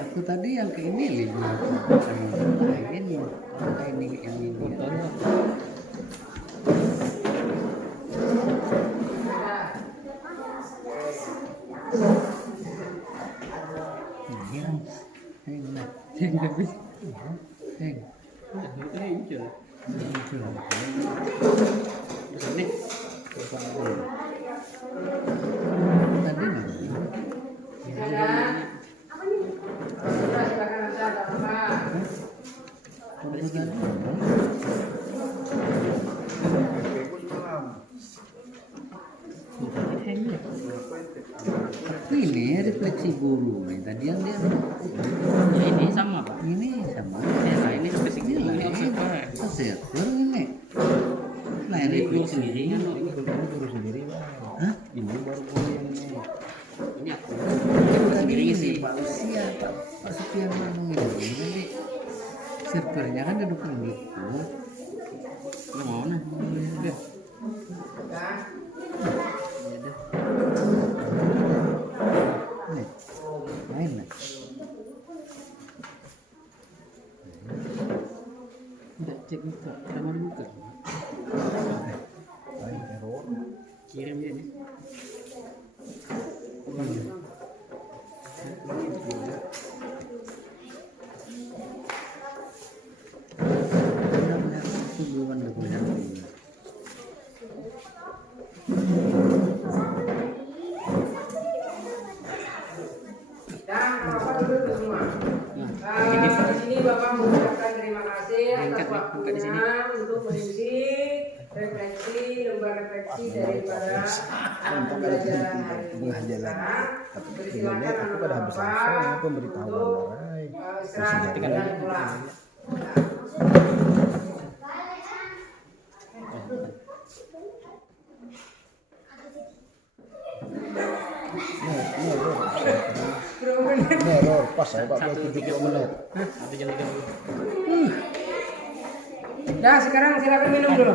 Aku tadi yang ke ini lihat ini yang ini ya. Sudah, silakan angkat. Tapi ini refleksi guru nih tadi yang dia Ya, ini sama Pak. ini sama Nah, ini sampai segini ini observer. observer ini nah yang Ini guru refleksi sendiri kan. ini guru sendiri hah ini baru guru yang ini Ini aku. tadi Sendiri ini sih. Pak Usia Pak Supian ngomong ini nanti servernya kan duduk dulu Lu mau nah. udah Ya. ya udah nih main nih Udah cek buka. Kamar buka. main error Kirim ya nih. benar-benar tungguan dokumen Dan Bapak duduk semua. Nah, ini Di sini Bapak mengucapkan terima kasih atas Angkat nih, angkat di sini. waktunya untuk mengisi refleksi lembar refleksi daripada pembelajaran hari ini. tengah jalan Sekarang, tapi persilakan videonya aku pada habis Bapak langsung pemberitahuan untuk, Rai istirahat dan pulang. error pas saya pakai 70 menit Satu jam 30. Ya, sekarang silakan minum dulu.